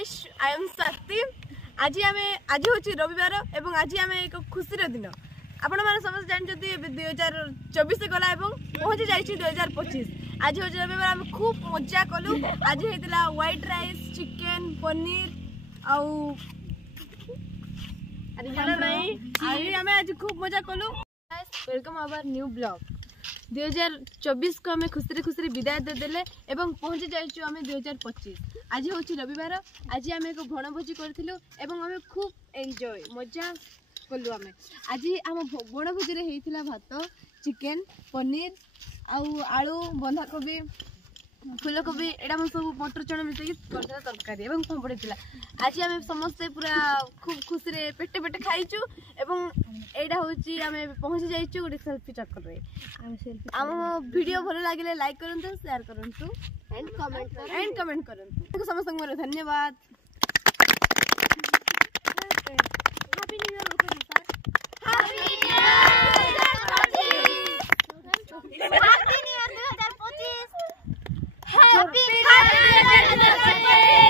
Guys I am शक्ति। आज हूँ रविवार एवं आज आम एक खुशी दिन। आपण मैंने समस्त जानते 2024 गला पहुंची जाइए 2025। आज हूँ रविवार आम खूब मजा कलु। आज होता व्हाइट राइस चिकेन पनीर आउ आज खूब मजा कलु। Welcome our new blog. 2024 को आम खुशी खुशी विदाय देदेले एवं पहुंची जाइए आम 2025। आज हूँ रविवार। आज आम एक भणभोजी करूँ एवं आम खूब एंजॉय मजा कलु। आम आज आम भणभोजी रे होता भात चिकेन पनीर आलू बंधाकोबी फूलकोबी एटा सब मटर चना मिसेक तरकारी एवं पापड़ था। आज आम समस्ते पूरा खूब खुशी रे पेटे पेटे खाइचु एवं एटा हूँ आम पहुंची जाइचु गोटे सेल्फी चक्कर रे। आम वीडियो भल लगे लाइक करंतु शेयर करंतु एंड कमेंट करंतु। समस्त मोर धन्यवाद। Happy new year happy new year 2025।